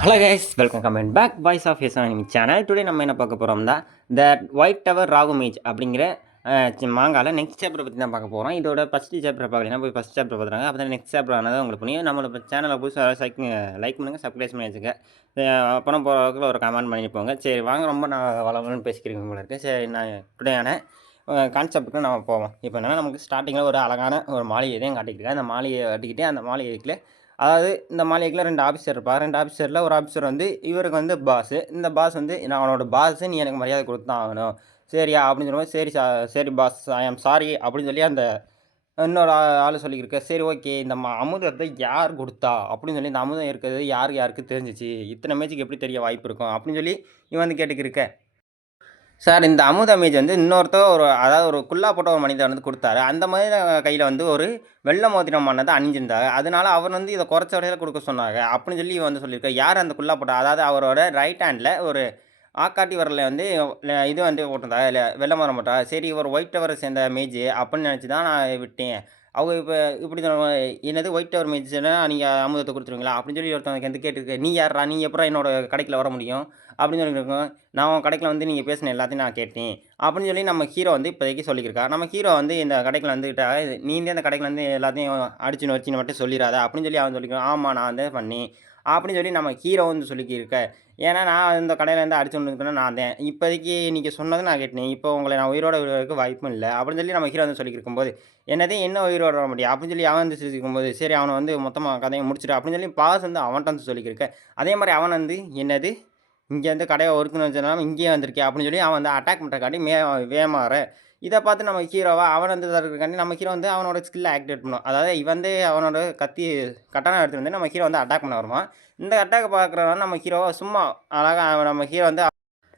Hello guys, welcome comment back voice of S anime channel. Today நம்ம என்ன பார்க்க போகிறோம்னா த ஒயிட் டவர் ராகு மேஜ் அப்படிங்கிற மாங்காவில் நெக்ஸ்ட் சாப்டர் பற்றி தான் பார்க்க போகிறோம். இதோட ஃபஸ்ட்டு சாப்டர் பார்க்கலாம், போய் ஃபஸ்ட் சாப்டர் பார்த்துறாங்க. அப்போ தான் நெக்ஸ்ட் சாப்டர் ஆனது உங்களுக்கு புரியும். நம்மளோட சேனலை புதுசாக லைக் பண்ணுங்கள், சப்ஸ்கிரைப் பண்ணி வச்சுக்க. அப்புறம் போகிறவங்க ஒரு கமெண்ட் பண்ணி போங்க. சரி வாங்க, ரொம்ப நான் வளவலன்னு பேசிக்கிறீங்க போல இருக்குது. சரி, நான் டுடேயான கான்செப்ட்டுக்கு நம்ம போவோம். இப்போ என்னென்னா, நமக்கு ஸ்டார்டிங்கில் ஒரு அழகான ஒரு மாளிகை தான் காட்டிக்கிட்டு அந்த மாளிகையை கட்டிக்கிட்டு அந்த மாளிகைக்குள்ளே, அதாவது இந்த மாளிகைக்குள்ள 2 ஆஃபீஸர் இருப்பார். 2 ஆஃபீஸரில் ஒரு ஆஃபீஸர் வந்து இவருக்கு வந்து பாஸு. இந்த பாஸ் வந்து நான் அவனோட பாஸு, நீ எனக்கு மரியாதை கொடுத்து தான் ஆகணும், சரியா அப்படின்னு சொல்லும்போது, சரி பாஸ், ஐ ஆம் சாரி அப்படின்னு சொல்லி அந்த இன்னொரு ஆள் சொல்லியிருக்க. சரி ஓகே, இந்த அமுதத்தை யார் கொடுத்தா அப்படின்னு சொல்லி, இந்த அமுதம் இருக்கிறது யாருக்கு தெரிஞ்சிச்சு, இத்தனை மேட்சுக்கு எப்படி தெரிய வாய்ப்பு இருக்கும் அப்படின்னு சொல்லி இவன் வந்து கேட்டுக்கிருக்க. சார், இந்த அமுத இமேஜ் வந்து இன்னொருத்தர் அதாவது ஒரு குல்லா போட்ட ஒரு மனிதர் வந்து கொடுத்தாரு. அந்த மாதிரி கையில் வந்து ஒரு வெள்ளை மோதிரம் பண்ணதை அணிஞ்சிருந்தாங்க. அதனால அவர் வந்து இதை குறைச்ச விலையில் கொடுக்க சொன்னாங்க அப்படின்னு சொல்லி வந்து சொல்லியிருக்காரு. யார் அந்த குல்லா போட்டா, அதாவது அவரோட ரைட் ஹேண்டில் ஒரு ஆக்காட்டி வரல வந்து இது வந்து போட்டிருந்தாங்க, இல்லை வெள்ளை மரம் போட்டா. சரி, ஒரு ஒயிட் டவரை சேர்ந்த மேஜ் அப்படின்னு நினச்சி தான் நான் விட்டேன். அவங்க இப்போ இப்படி என்னது ஒயிட் டவர் மேஜ்னா நீங்கள் அமுதத்தை கொடுத்துருவீங்களா அப்படின்னு சொல்லி ஒருத்தவங்க வந்து கேட்டுருக்கு. நீ யாரா, நீ எப்போ என்னோட கடைக்கில் வர முடியும் அப்படின்னு சொல்லியிருக்கோம். நான் உன் கடைக்கில் வந்து நீங்கள் பேசின எல்லாத்தையும் நான் கேட்டேன் அப்படின்னு சொல்லி நம்ம ஹீரோ வந்து இப்போதைக்கு சொல்லியிருக்கா. நம்ம ஹீரோ வந்து இந்த கடைக்கில் வந்துக்கிட்டா, நீ இந்த கடைக்கில் வந்து எல்லாத்தையும் அடிச்சுன்னு வச்சுன்னு மட்டும் சொல்லிடாத அப்படின்னு சொல்லி அவன் சொல்லிக்கிறோம். ஆமாம், நான் வந்து பண்ணி அப்படின்னு சொல்லி நம்ம ஹீரோ வந்து சொல்லிக்கிருக்க. ஏன்னா நான் இந்த கடையிலேருந்து அடிச்சு வந்துருக்கேன்னா நான் தான் இப்போதைக்கு நீங்கள் சொன்னது நான் கேட்டேன். இப்போ உங்களை நான் உயிரோட விடுறதுக்கு வாய்ப்பும் இல்லை அப்படின்னு சொல்லி நம்ம ஹீரோ வந்து சொல்லியிருக்கும்போது, என்னதே என்ன உயிரோட வர முடியும் அப்படின்னு சொல்லி அவன் வந்து சொல்லியிருக்கும்போது, சரி அவனை வந்து மொத்தமாக கதையை முடிச்சிட்டு அப்படின்னு சொல்லி பாஸ் வந்து அவன்கிட்ட வந்து சொல்லியிருக்க. அதே மாதிரி அவன் வந்து என்னது இங்கேருந்து கடையை ஒருக்குன்னு வச்சனால இங்கேயே வந்திருக்கேன் அப்படின்னு சொல்லி அவன் வந்து அட்டாக் பண்ணுறக்காண்டி வேமாற. இதை பார்த்து நம்ம ஹீரோவா அவன் வந்து தடுக்கிறக்காண்டி நம்ம ஹீரோ வந்து அவனோட ஸ்கில்லை ஆக்டிவேட் பண்ணுவோம். அதாவது இவன் வந்து அவனோட கட்டான எடுத்துகிட்டு வந்து நம்ம ஹீரோ வந்து அட்டாக் பண்ண வருவான். இந்த அட்டாக் பார்க்குறவங்க நம்ம ஹீரோவை சும்மா அழகாக நம்ம ஹீரோ வந்து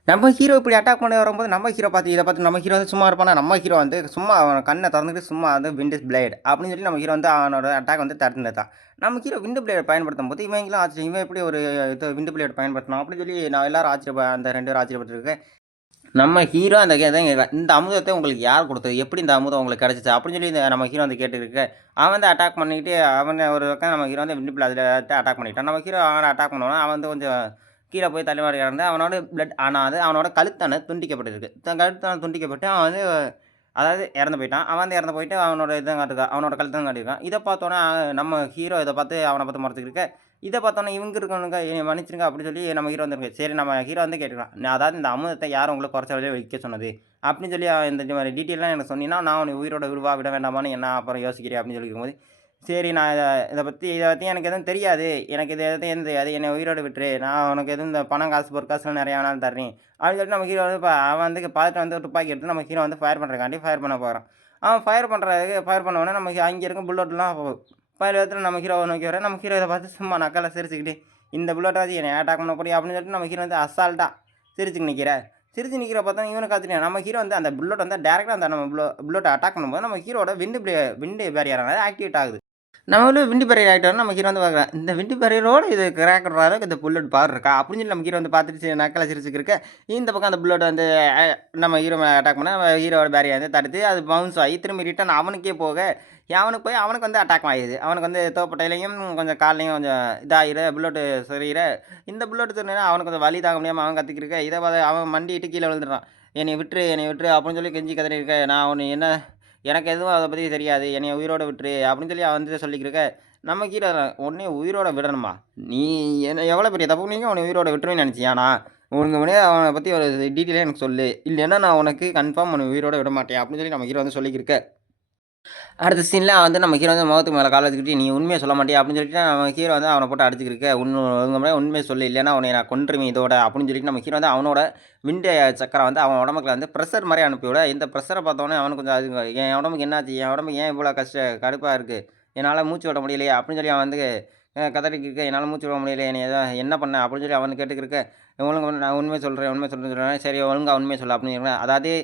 நம்ம ஹீரோ இப்படி அட்டாக் பண்ணி வரும்போது நம்ம ஹீரோ பார்த்து இதை பார்த்து நம்ம ஹீரோ வந்து சும்மா இருப்பானா, நம்ம ஹீரோ வந்து சும்மா அவன் கண்ணை திறந்துட்டு சும்மா வந்து விண்டஸ் பிளேட் அப்படின்னு சொல்லி நம்ம ஹீரோ வந்து அவனோட அட்டாக் வந்து தடுத்து தான். நம்ம ஹீரோ விண்டு பிளேட் பயன்படுத்தும் போது இவங்களும் ஆச்சரியம், இவன் எப்படி ஒரு இது விண்டு பிளேட் பயன்படுத்தணும் அப்படின்னு சொல்லி நான் எல்லாரும் அந்த 2 பேரும் ஆச்சரியப்பட்டிருக்கேன். நம்ம ஹீரோ அந்த தான் கேட்குறான், இந்த அமுதத்தை உங்களுக்கு யார் கொடுத்தது, எப்படி இந்த அமுதம் உங்களுக்கு கிடச்சிச்சு அப்படின்னு சொல்லி நம்ம ஹீரோ வந்து கேட்டுருக்க. அவன் வந்து அட்டாக் பண்ணிக்கிட்டு அவன் ஒரு பக்கம் நம்ம ஹீரோ வந்து விண்டு பிளேட் அதில் அட்டாக் பண்ணிட்டான். நம்ம ஹீரோ அவனை அட்டாக் பண்ணுவான். அவன் வந்து கொஞ்சம் கீழே போய் தள்ளிவாரி இறந்து அவனோட பிளட் ஆனால் அவனோட கழுத்தான துண்டிக்கப்பட்டிருக்கு. கழுத்தான துண்டிக்கப்பட்டு அவன் வந்து அதாவது இறந்து போயிட்டான். அவன் வந்து இறந்து போயிட்டு அவனோட இதான் காட்டுக்கா, அவனோட கழுத்தான் காட்டியிருக்கான். இதை பார்த்தோன்னே நம்ம ஹீரோ இதை பார்த்து அவனை பார்த்து மறைச்சிக்கிருக்க. இதை பார்த்தோன்னே இவங்க இருக்கணுங்க, என்னை மன்னிச்சிருங்க அப்படின்னு சொல்லி நம்ம ஹீரோ வந்துருக்கு. சரி, நம்ம ஹீரோ வந்து கேட்டுக்கலாம், அதாவது இந்த அமுதத்தை யார் உங்களுக்கு குறைச்ச விலையை விற்க சொன்னது அப்படின்னு சொல்லி இந்த மாதிரி டீட்டெயிலாம் எனக்கு சொன்னீங்கன்னா நான் உன்னை உயிரோட விட வேண்டாமான்னு என்ன அப்புறம் யோசிக்கிறேன் அப்படின்னு சொல்லி இருக்கும்போது, சரி நான் இதை பற்றி எனக்கு எதுவும் தெரியாது, எனக்கு இதை எதுவும் எதுவும் தெரியாது, என்னை உயிரோடு விட்டுரு, நான் உனக்கு எதுவும் இந்த பணம் காசு பொற்காசுலாம் நிறையா வேணாலும் தர்றேன் அப்படின்னு சொல்லிட்டு நம்ம ஹீரோ வந்து அவன் வந்து பார்த்துட்டு வந்து துப்பாக்கி எடுத்து நம்ம ஹீரோ வந்து ஃபயர் பண்ணுறக்காண்டி ஃபயர் பண்ண போகிறான். அவன் ஃபயர் பண்ண உடனே நம்ம அங்கே இருக்கும் புல்லட்லாம் ஃபயர் எடுத்துட்டு நம்ம ஹீரோவை நோக்கி வர. நம்ம ஹீரோ இதை பார்த்து சும்மா நக்கலை சிரிச்சுக்கிட்டு, இந்த புல்லட்டை வச்சு என்னை அட்டாக் பண்ண போறியா அப்படின்னு சொல்லிட்டு நம்ம ஹீரோ வந்து அசால்ட்டாக சிரிச்சு நிற்கிற பார்த்தா இவனை காத்துட்டேன். நம்ம ஹீரோ வந்து அந்த புல்லட் வந்து டேரெக்டாக அந்த நம்ம புல்லட்டை அட்டாக் பண்ணும்போது நம்ம ஹீரோட விண்டு பேரியரானது ஆக்டிவேட் ஆகுது. நம்மளும் விண்டு பேரியர் ஆகிட்டோம். நம்ம ஹீரோ வந்து பார்க்குறேன், இந்த விண்டு பேரியரோட இது கிராக் பண்ணுற அளவுக்கு இந்த புல்லட் பவர் இருக்கா அப்படின்னு சொல்லி நம்ம ஹீரோ வந்து பார்த்துட்டு நக்கலை சிரிச்சுக்கிருக்க. இந்த பக்கம் அந்த புல்லட் வந்து நம்ம ஹீரோ அட்டாக் பண்ண நம்ம ஹீரோட பேரியர் வந்து தடுத்து அது பவுன்ஸ் ஆகி திரும்பி ரிட்டன் அவனுக்கே போக அவனுக்கு போய் அவனுக்கு வந்து அட்டாக் ஆகிடுது. அவனுக்கு வந்து தோப்பட்டையிலையும் கொஞ்சம் கால்லையும் கொஞ்சம் இதாகிற புல்லட்டு சரிகிற. இந்த புல்லட்டு சொன்னா அவனுக்கு கொஞ்சம் வலி தாங்க முடியாமல் அவன் கத்திக்கிருக்க. இதை அவன் மண்டிட்டு கீழே விழுந்துடுறான். என்னை விட்டுரு அப்படின்னு சொல்லி கெஞ்சி கதறியிருக்க. நான் ஒன்று என்ன, எனக்கு எதுவும் அதை பற்றி தெரியாது, என்னை உயிரோட விட்டுரு அப்படின்னு சொல்லி அவன் வந்து சொல்லிக்கிருக்க. நம்ம கீழே உடனே உயிரோட விடணுமா, நீ என்ன எவ்வளோ பெரிய தப்பு நீங்கள் உன்னை உயிரோட விட்டுருவேன்னு நினச்சியானா, உனக்கு முன்னே அவனை பற்றி ஒரு டீட்டெயிலாக எனக்கு சொல்லு, இல்லைன்னா நான் உனக்கு கன்ஃபார்ம் உன்னை உயிரோட விட மாட்டேன் அப்படின்னு சொல்லி நம்ம ஹீரோ வந்து சொல்லிக்கிருக்க. அடுத்த சீனில் வந்து நம்ம ஹீரோ வந்து முகத்துக்கு மேலே கால் வச்சுக்கிட்டு நீ உண்மையை சொல்ல மாட்டியா அப்படின்னு சொல்லிட்டு நம்ம ஹீரோ வந்து அவனை போட்டு அடிச்சுக்கிருக்க. உங்க மேலே உண்மையை சொல்லு, இல்லைன்னா உன்னை நான் கொன்றுவேன் இதோட அப்படின்னு சொல்லிட்டு நம்ம ஹீரோ வந்து அவனோட விண்டு சக்கரை வந்து அவன் உடம்புக்கு வந்து ப்ரெஷர் மாதிரி அனுப்பிவிட. இந்த ப்ரெஷரை பார்த்தோன்னே அவனுக்கு கொஞ்சம் அது என் உடம்புக்கு என்னாச்சு, என் உடம்புக்கு ஏன் இவ்வளோ கடுப்பாக இருக்குது, என்னால் மூச்சு விட முடியலையே அப்படின்னு சொல்லி அவன் வந்து கதறிக்கிருக்க. என்னால் மூச்சு விட முடியலையே, நீ என்ன பண்ண அப்படின்னு சொல்லி அவன் கேட்டுக்கிருக்க. ஒழுங்கு நான் உண்மையை சொல்கிறேன் சரி ஒழுங்காக உண்மையை சொல்ல அப்படின்னு. அதாவது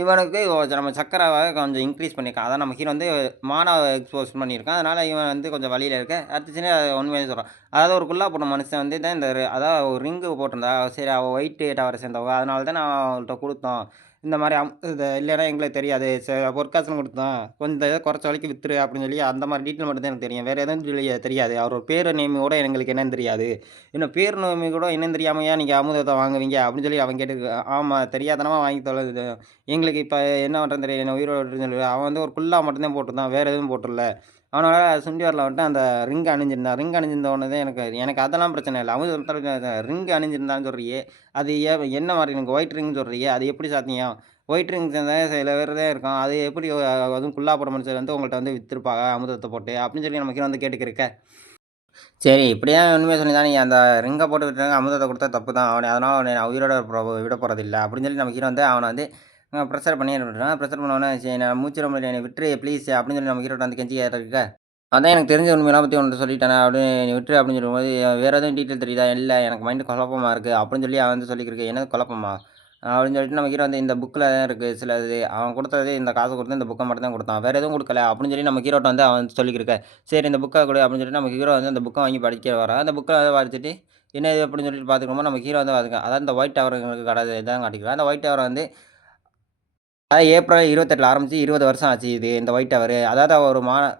இவனுக்கு நம்ம சக்கராவை கொஞ்சம் இன்க்ரீஸ் பண்ணியிருக்கான். அதான் நம்ம ஹீரோ வந்து மானாவை எக்ஸ்போஸ் பண்ணியிருக்கான். அதனால் இவன் வந்து கொஞ்சம் வழியில் இருக்க. அடுத்த சீனே உண்மையாக சொல்கிறான். அதாவது ஒரு குல்லா போட்ட மனுஷன் வந்து தான் இந்த அதாவது ஒரு ரிங்கு போட்டிருந்தா, சரி அவள் ஒயிட் டவரை சேர்ந்தவங்க, அதனால தான் நான் அவள்கிட்ட கொடுத்தோம். இந்த மாதிரி இது இல்லைன்னா எங்களுக்கு தெரியாது பொற்காசுன்னு கொடுத்தான் கொஞ்சம் இதை குறைச்ச விலைக்கு வித்துரு அப்படின்னு சொல்லி அந்த மாதிரி டீட்டெயில் மட்டும் தான் எனக்கு தெரியும். வேறு எதுவும் தெரியாது. அவரோட பேர் நேம் கூட எங்களுக்கு என்னன்னு தெரியாது. இன்னும் பேர் நேம் கூட என்னன்னு தெரியாமையா நீங்கள் அமுதத்தை வாங்குவீங்க அப்படின்னு சொல்லி அவன் கேட்டு, ஆமாம் தெரியாதனமா வாங்கி தொலைது எங்களுக்கு இப்போ என்ன பண்ணுறேன்னு தெரியும், என்ன உயிரோடு சொல்லி அவன் வந்து ஒரு குல்லா மட்டும்தான் போட்டிருந்தான், வேறு எதுவும் போட்டுடல. அவனால் சுண்டி வரல வந்துட்டு அந்த ரிங் அணிஞ்சிருந்தான். ரிங் அணிஞ்சிருந்த உடனே தான் எனக்கு எனக்கு அதெல்லாம் பிரச்சனை இல்லை. அவங்க ரிங் அணிஞ்சிருந்தான்னு சொல்கிறியே, அது என்ன மாதிரி எனக்கு ஒயிட் ரிங்னு சொல்கிறியே, அது எப்படி சாத்தியம்? ஒயிட் ரிங்ஸ் தான் சில பேர் தான் இருக்கும். அது எப்படி அதுவும் குல்லாப்புற மனுஷர் வந்து உங்கள்கிட்ட வந்து விற்றுருப்பாங்க அமுதத்தை போட்டு அப்படின்னு சொல்லி நமக்கு வந்து கேட்டுக்கிருக்க. சரி இப்படியே உண்மையை சொல்லி தான் நீ அந்த ரிங்கை போட்டு விட்டுறாங்க, அமுதத்தை கொடுத்தா தப்பு தான். அதனால் அவனை நான் உயிரோட விட போகிறதில்ல அப்படின்னு சொல்லி நம்ம ஹீரோ வந்து அவனை வந்து ப்ரெஷர் பண்ணி விட்டுறான். ப்ரெஷர் பண்ணோன்னே சரி நான் மூச்சு ரொம்ப என்னை விட்டுரு ப்ளீஸ் அப்படின்னு சொல்லி நம்ம ஹீரோட்ட வந்து கெஞ்சி கேட்டிருக்க. அதான் எனக்கு தெரிஞ்ச உண்மையெல்லாம் பற்றி உன்கிட்ட சொல்லிட்டேன் அப்படின்னு நீ விட்டுரு அப்படின்னு சொல்லும்போது, வேறு எதுவும் டீட்டெயில் தெரியுதா? இல்லை எனக்கு மைண்டு குழப்பமா இருக்குது அப்படின்னு சொல்லி அவன் வந்து சொல்லிக்கிருக்கு. என்னது குழப்பமா? அப்படின்னு சொல்லிட்டு நம்ம ஹீரோ வந்து இந்த புக்கில் தான் இருக்குது சில இது. அவன் கொடுத்தது இந்த காசு கொடுத்து இந்த புக்கை மட்டும் தான் கொடுத்தான். வேறு எதுவும் கொடுக்கல அப்படின்னு சொல்லி நம்ம ஹீரோட்ட வந்து அவன் வந்து சொல்லிக்கிருக்க. சரி இந்த புக்கை கொடு அப்படின்னு சொல்லிட்டு நம்ம ஹீரோ வந்து அந்த புக்கை வாங்கி படிக்க வரான். அந்த புக்கை வந்து படிச்சுட்டு என்ன இது அப்படின்னு சொல்லிட்டு பார்த்துக்கும்போது நம்ம ஹீரோ வந்து அதாவது இந்த ஒயிட் டவருக்கு கடை இதான் காட்டிக்கலாம். அந்த ஒயிட் டவரை வந்து அதான் ஏப்ரல் 28ல ஆரம்பிச்சு 20 வருஷம் ஆச்சு இது இந்த ஒயிட் டவரு. அதாவது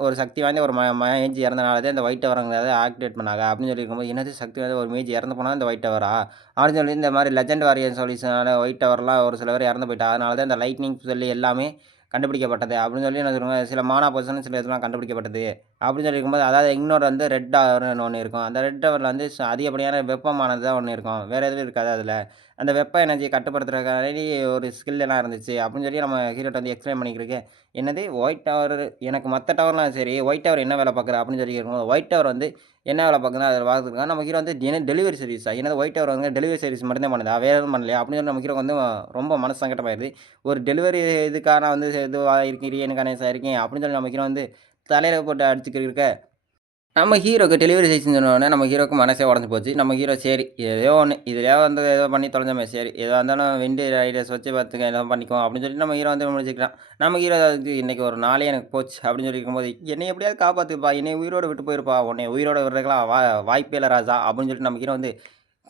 ஒரு சக்தி வாய்ந்த ஒரு மேஜ் இறந்தனால தான் இந்த ஒயிட் டவருங்கிறத ஆக்டிவேட் பண்ணாங்க அப்படின்னு சொல்லி இருக்கும்போது, என்னது சக்தி வாய்ந்த ஒரு மேஜ் இறந்து போனால் இந்த ஒயிட் டவரா? அப்படின்னு சொல்லி இந்த மாதிரி லெஜெண்ட் வாரியர் சொல்யூஷனால ஒயிட் டவர்லாம் ஒரு சில பேர் இறந்து போயிட்டா. அதனால தான் இந்த லைட்னிங் சொல்லி எல்லாமே கண்டுபிடிக்கப்பட்டது அப்படின்னு சொல்லி என்ன சொல்லுவாங்க, சில மானா பொசிஷன் சில இதெல்லாம் கண்டுபிடிக்கப்பட்டது அப்படின்னு சொல்லி இருக்கும்போது, அதாவது இன்னொரு வந்து ரெட் டவர்னு ஒன்று இருக்கும். அந்த ரெட் டவரில் வந்து அதிகப்படியான வெப்பமானது தான் ஒன்று இருக்கும். வேறு எதுவும் இருக்காது அதில். அந்த வெப்ப எனர்ஜியை கட்டுப்படுத்துறதுக்காண்டி ஒரு ஸ்கில் எல்லாம் இருந்துச்சு அப்படின்னு சொல்லி நம்ம ஹீரோட்ட வந்து எக்ஸ்பிளைன் பண்ணிக்கிருக்கு. என்னது ஒயிட் டவர் எனக்கு மற்ற டவர்லாம் சரி, ஒயிட் டவர் என்ன வேலை பார்க்குற அப்படின்னு சொல்லி கேட்கும்போது, ஒயிட் டவர் வந்து என்ன வேலை பார்க்குதுன்னா அதில் பார்த்துருக்காங்க. நம்ம ஹீரோ வந்து டெலிவரி சர்வீஸா? என்னது ஒயிட் டவர் வந்து டெலிவரி சர்வீஸ் மட்டும் தான் பண்ணுதா? வேறு எதுவும் பண்ணலையா? அப்படின்னு சொல்லி நம்ம ஹீரோ வந்து ரொம்ப மனசு சங்கடமாயிருது. ஒரு டெலிவரி இதுக்கான வந்து இதுவாக இருக்கிறியே கணேசா இருக்கேன் அப்படின்னு சொல்லி நம்ம ஹீரோ வந்து தலையில் போட்டு அடிச்சுக்கிருக்க. நம்ம ஹீரோக்கு டெலிவரி சைஸ்ன்னு சொன்னோனே, நம்ம ஹீரோக்கு மனசே உடஞ்சு போச்சு. நம்ம ஹீரோ சரி, ஏதோ ஒண்ணு. இதுலயா வந்து ஏதோ பண்ணி தொலைஞ்சோமே சரி, எதுவா இருந்தாலும் விண்டு ஐடியாஸ் வச்சு பார்த்துக்க ஏதோ பண்ணிக்குவோம் அப்படின்னு சொல்லிட்டு நம்ம ஹீரோ வந்து முடிச்சுக்கிறான். நம்ம ஹீரோ வந்து இன்னைக்கு ஒரு நாளே எனக்கு போச்சு அப்படின்னு சொல்லி இருக்கும்போது, "என்னைய எப்படியாவது காப்பாத்துப்பா, என்னைய உயிரோட விட்டு போயிருப்பா, உன்னைய உயிரோட விடுறதுக்கெல்லாம் வாய்ப்பே இல்ல ராஜா" அப்படின்னு சொல்லிட்டு நம்ம ஹீரோ வந்து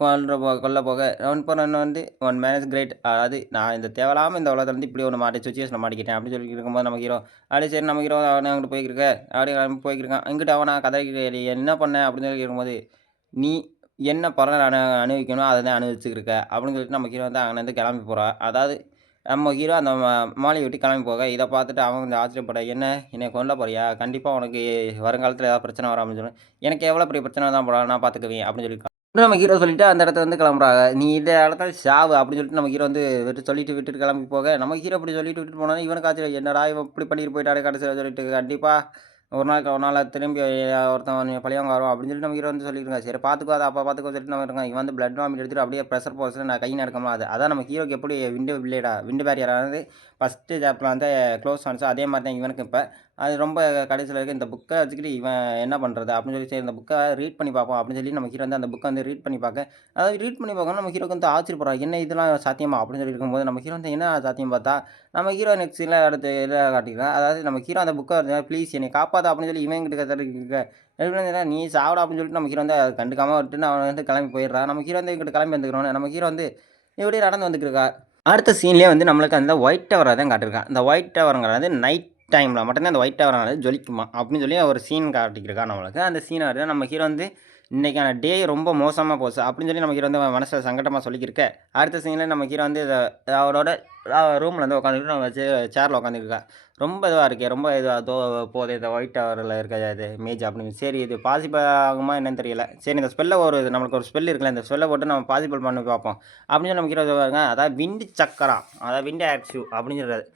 கொல்ல போக, ஒன் வந்து ஒன் மேன் இஸ் கிரேட். அதாவது நான் இந்த தேவையில்லாம இந்த உலகத்துல வந்து இப்படி ஒண்ணு சுச்சுவேஷன்ல மாட்டிக்கிட்டேன் அப்படின்னு சொல்லி இருக்கும்போது நம்ம ஹீரோ, அப்படியே சரி நம்ம ஹீரோ அவனே அங்கிட்டு போய்க்கிருக்க, அப்படியே கிளம்பி போய்க்கிருக்கான். இங்கிட்டு அவனா கதைக்கு "நீ என்ன பண்ண அப்படின்னு சொல்லி கேட்கும்போது, நீ என்ன பலன் அனுபவிக்கணும் அதை தான் அனுபவிச்சுக்கிருக்க அப்படின்னு சொல்லிட்டு நம்ம ஹீரோ வந்து அங்கேருந்து கிளம்பி போகிறான். அதாவது நம்ம ஹீரோ அந்த மாளிகை விட்டு கிளம்பி போக, இதை பார்த்துட்டு அவன் கொஞ்சம் ஆச்சரியப்பட, என்ன என்னைய கொல்ல போறியா? கண்டிப்பாக உனக்கு வருங்காலத்தில் ஏதாவது பிரச்சனை வரும் அப்படின்னு சொல்லி, எனக்கு எவ்வளோ பெரிய பிரச்சனை தான் போடா நான் பார்த்துக்குவேன் அப்படின்னு சொல்லி நம்ம ஹீரோ சொல்லிட்டு அந்த இடத்துல வந்து கிளம்புறாங்க. நீ இந்த இடத்துல சாவு அப்படின்னு சொல்லிட்டு நம்ம ஹீரோ வந்து விட்டுட்டு கிளம்பி போக, நம்ம ஹீரோ இப்படி சொல்லிட்டு விட்டுட்டு போனோனே இவனுக்கு ஆச்சரியம். என்னடா இவன் இப்படி பண்ணிட்டு போயிட்டாரு கடைசியில சொல்லிட்டு, கண்டிப்பா ஒரு நாள் திரும்பி ஒருத்தன் பழியவங்க வரும் அப்படின்னு சொல்லிட்டு நம்ம ஹீரோ வந்து சொல்லியிருக்காங்க. சரி பார்த்துக்கோ அதை அப்போ பார்த்துக்கோ சொல்லிட்டு நம்ம இருக்கான். இவன் வந்து பிளட் வாமிட் எடுத்துட்டு அப்படியே ப்ரெஷர் போர்ஸில் நான் கை நடக்கமா அது. அதான் நம்ம ஹீரோக்கு எப்படி விண்டு பேரியரானது ஃபஸ்ட்டு சாப்டரில் வந்து க்ளோஸ் ஆனிச்சோ அதே மாதிரி தான் இவனுக்கு இப்போ. அது ரொம்ப கடைசியில் இருக்குது. இந்த புக்கை வச்சுக்கிட்டு இவன் என்ன பண்ணுறது அப்படின்னு சொல்லி சரி இந்த புக்கை ரீட் பண்ணி பார்ப்போம் அப்படின்னு சொல்லி நம்ம ஹீரோ வந்து அந்த புக்கை வந்து ரீட் பண்ணி பார்க்க, அதாவது ரீட் பண்ணி பார்க்கணும் நம்ம ஹீரோக்கு வந்து ஆச்சரியப்படுறான். என்ன இதெல்லாம் சாத்தியமா அப்படின்னு சொல்லி இருக்கும்போது நம்ம ஹீரோ வந்து என்ன சாத்தியம் பார்த்தா, நம்ம ஹீரோ நெக்ஸ்ட் சீனில் அடுத்து இதில் காட்டிக்கலாம். அதாவது நம்ம ஹீரோ அந்த புக்கை ப்ளீஸ் என்னை காப்பாற்று அப்படின்னு சொல்லி இவன் கிட்ட கற்றுக்க, நீ சாப்பிட அப்படின்னு சொல்லிட்டு நம்ம ஹீரோ வந்து அதை கண்டுக்காமல் விட்டுன்னு அவன் வந்து கிளம்பி போயிடுறான். நம்ம ஹீரோ வந்து இங்கிட்ட கிளம்பி வந்துக்கிறோம். நம்ம ஹீரோ வந்து இப்படியே நடந்து வந்துக்கிருக்கா. அடுத்த சீன்லேயே வந்து நம்மளுக்கு அந்த ஒயிட் டவரை தான் காட்டியிருக்கான். இந்த ஒயிட் டவருங்கிறது நைட் டைமில் மட்டும்தான் அந்த ஒயிட் டவரானது ஜொலிக்குமா அப்படின்னு சொல்லி ஒரு சீன் காட்டிக்கிருக்கான் நம்மளுக்கு. அந்த சீனை நம்ம ஹீரோ வந்து இன்றைக்கான டே ரொம்ப மோசமாக போச்சு அப்படின்னு சொல்லி நம்ம ஹீரோ வந்து மனசில் சங்கடமாக சொல்லிக்கிருக்க. அடுத்த சீனில் நம்ம ஹீரோ வந்து அவரோட ரூமில் வந்து உட்காந்துக்கிட்டு நம்ம சேரில் உட்காந்துருக்கா. ரொம்ப இதுவாக இருக்கே, ரொம்ப இதுவாக போகுது இந்த ஒயிட் டவரில் இருக்க இது இமேஜ் அப்படின்னு. சரி இது பாசிபிள் ஆகுமா என்னன்னு தெரியல. சரி இந்த ஸ்பெல்லை நம்மளுக்கு ஒரு ஸ்பெல் இருக்குல்ல, இந்த ஸ்பெல்லை போட்டு நம்ம பாசிபிள் பண்ணி பார்ப்போம் அப்படின்னு சொல்லி நம்ம ஹீரோ சொல்லுவாங்க. அதாவது விண்டு சக்கரா, அதாவது விண்டு ஆக்டிவ் அப்படின்னு சொல்கிறது.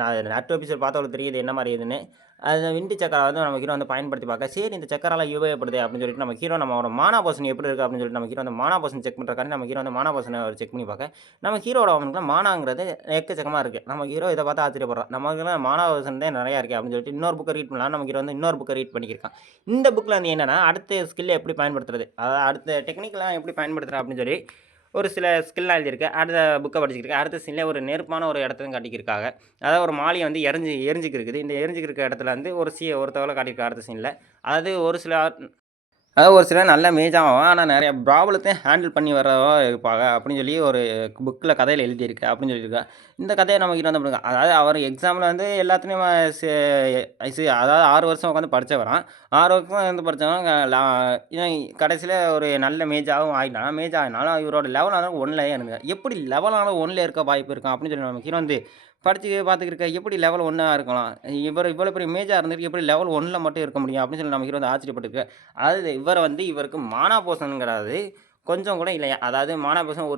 நான் நட்டு எபிசோட் பார்த்தவங்களுக்கு தெரியுது என்ன மாதிரி இதுன்னு. அந்த விண்டு சக்கரை வந்து நம்ம ஹீரோ வந்து பயன்படுத்தி பார்க்க, சரி இந்த சக்கரெல்லாம் உபயோகப்படுது அப்படின்னு சொல்லிட்டு நம்ம ஹீரோ நம்மளோட மானா போர்ஷன் எப்படி இருக்குது அப்படின்னு சொல்லிட்டு நம்ம ஹீரோ வந்து மானா போர்ஷன் செக் பண்ணுறக்காண்டி நம்ம ஹீரோ வந்து மானா போர்ஷனை செக் பண்ணி பார்க்க, நம்ம ஹீரோட அவனுக்கு மானாங்கிறது எக்கச்சக்கமாக இருக்குது. நம்ம ஹீரோ இதை பார்த்து ஆச்சரியப்படுறோம். நமக்கு மானா போர்ஷன் தான் நிறையா இருக்குது அப்படின்னு சொல்லிட்டு இன்னொரு புக்கை ரீட் பண்ணலாம். நம்ம ஹீரோ வந்து இன்னொரு புக்கை ரீட் பண்ணியிருக்கான். இந்த புக்கில் வந்து என்னென்னா அடுத்த ஸ்கில்லை எப்படி பயன்படுத்துறது, அதாவது அடுத்த டெக்னிக்கெலாம் எப்படி பயன்படுத்துறது அப்படின்னு சொல்லி ஒரு சில ஸ்கில்லாம் எழுதியிருக்கு. அடுத்த புக்கை படிச்சுக்கிருக்கு. அடுத்த சீனில் ஒரு நெருப்பான ஒரு இடத்தையும் காட்டிக்கிருக்காங்க. அதாவது ஒரு மாலியை வந்து எரிஞ்சுக்கு இருக்குது. இந்த எரிஞ்சுக்கு இருக்க இடத்துல வந்து ஒரு ஒருத்தவரை காட்டியிருக்காங்க அடுத்த சீனில். அதாவது ஒரு சில அதாவது ஒரு சிலர் நல்ல மேஜாவும், ஆனா நெறைய ப்ராப்ளத்தையும் ஹேண்டில் பண்ணி வர்றவா இருப்பாங்க. அப்படின்னு சொல்லி ஒரு புக்ல கதையில எழுதியிருக்கு அப்படின்னு சொல்லியிருக்கா. இந்த கதைய நம்ம கிட்ட வந்து பாருங்க. அதாவது அவர் எக்ஸாம்ல வந்து எல்லாத்துலயும் செ அதாவது 6 வருஷம் உட்காந்து படிச்சவராம். 6 வருஷம் வந்து படிச்சவன் இவன் கடைசியில ஒரு நல்ல மேஜாவும் ஆயிட்டான். மேஜா ஆனாலும் இவரோட லெவல் ஆனாலும் 1லயே இருந்தது. எப்படி லெவல் ஆனாலும் 1ல இருக்க வாய்ப்பு இருக்கும் அப்படின்னு சொல்லி நம்ம ஹீரோ வந்து படிச்சு பார்த்துக்கிருக்க எப்படி லெவல் 1ஆ இருக்கலாம்? இவர் இவ்வளோ பெரிய மேஜா இருந்துட்டு எப்படி லெவல் 1ல மட்டும் இருக்க முடியும்? அப்படின்னு சொல்லி நம்ம ஹீரோ வந்து ஆச்சரியப்பட்டுருக்காரு. அதாவது இவர வந்து இவருக்கு மானா போஷன்ங்கிறது கொஞ்சம் கூட இல்லையாம். அதாவது மானா போஷன்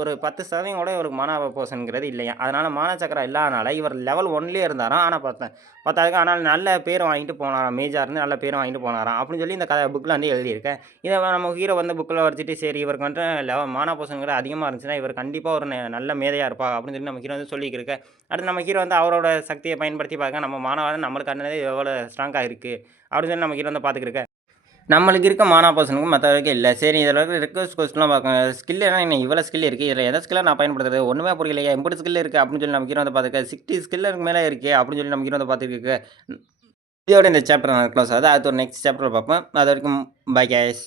ஒரு 10% கூட இவருக்கு மானா போஷன்ங்கிறது இல்லையாம். அதனால மான சக்கரம் இல்லாதனால இவர் லெவல் 1லயே இருந்தாராம். ஆனா பத்தாததுக்கு ஆனால் நல்ல பேர் வாங்கிட்டு போனாராம். மேஜா இருந்து நல்ல பேரும் வாங்கிட்டு போனாராம். அப்படின்னு சொல்லி இந்த புக்ல வந்து எழுதியிருக்கேன். இத நம்ம ஹீரோ வந்து புக்ல படிச்சுட்டு சரி இவருக்கு வந்துட்டு மானா போஷன்ங்கிறது அதிகமா இருந்துச்சுன்னா, இவர் கண்டிப்பா ஒரு நல்ல மேதையா இருப்பா அப்படின்னு சொல்லி நம்ம ஹீரோ வந்து சொல்லிக்கிருக்க. அடுத்து நம்ம ஹீரோ வந்து அவரோட சக்திய பயன்படுத்தி பார்க்க நம்ம மானாவாத நம்மளுக்கானது எவ்வளோ ஸ்ட்ராங்கா இருக்கு. அப்படின்னு சொல்லி நம்ம ஹீரோ வந்து பார்த்துக்கிருக்க. நம்மளுக்கு இருக்க மானா பர்சனுக்கும் மத்தவருக்கு இல்ல. சரி இதில இருக்க ரிக்வெஸ்ட் கொஸ்டின்லாம் பார்க்க ஸ்கில்லுனா என்ன இவ்வளோ ஸ்கில் இருக்கு. இதில எந்த ஸ்கில்ல நான் பயன்படுத்துறது? ஒண்ணுமே புரியலையே! எம்புட்டு ஸ்கில் இருக்கு அப்படின்னு சொல்லி நம்ம ஹீரோ வந்து பார்த்துருக்காரு. 60 ஸ்கில்லுக்கு மேல இருக்கே! அப்படின்னு சொல்லி நம்ம ஹீரோ வந்து பார்த்துருக்கு. இதோட இந்த சாப்டர் நான் க்ளோஸ் ஆகுது. அடுத்து ஒரு நெக்ஸ்ட் சாப்டர்ல பார்ப்போம். அதுவரைக்கும் பை கைஸ்.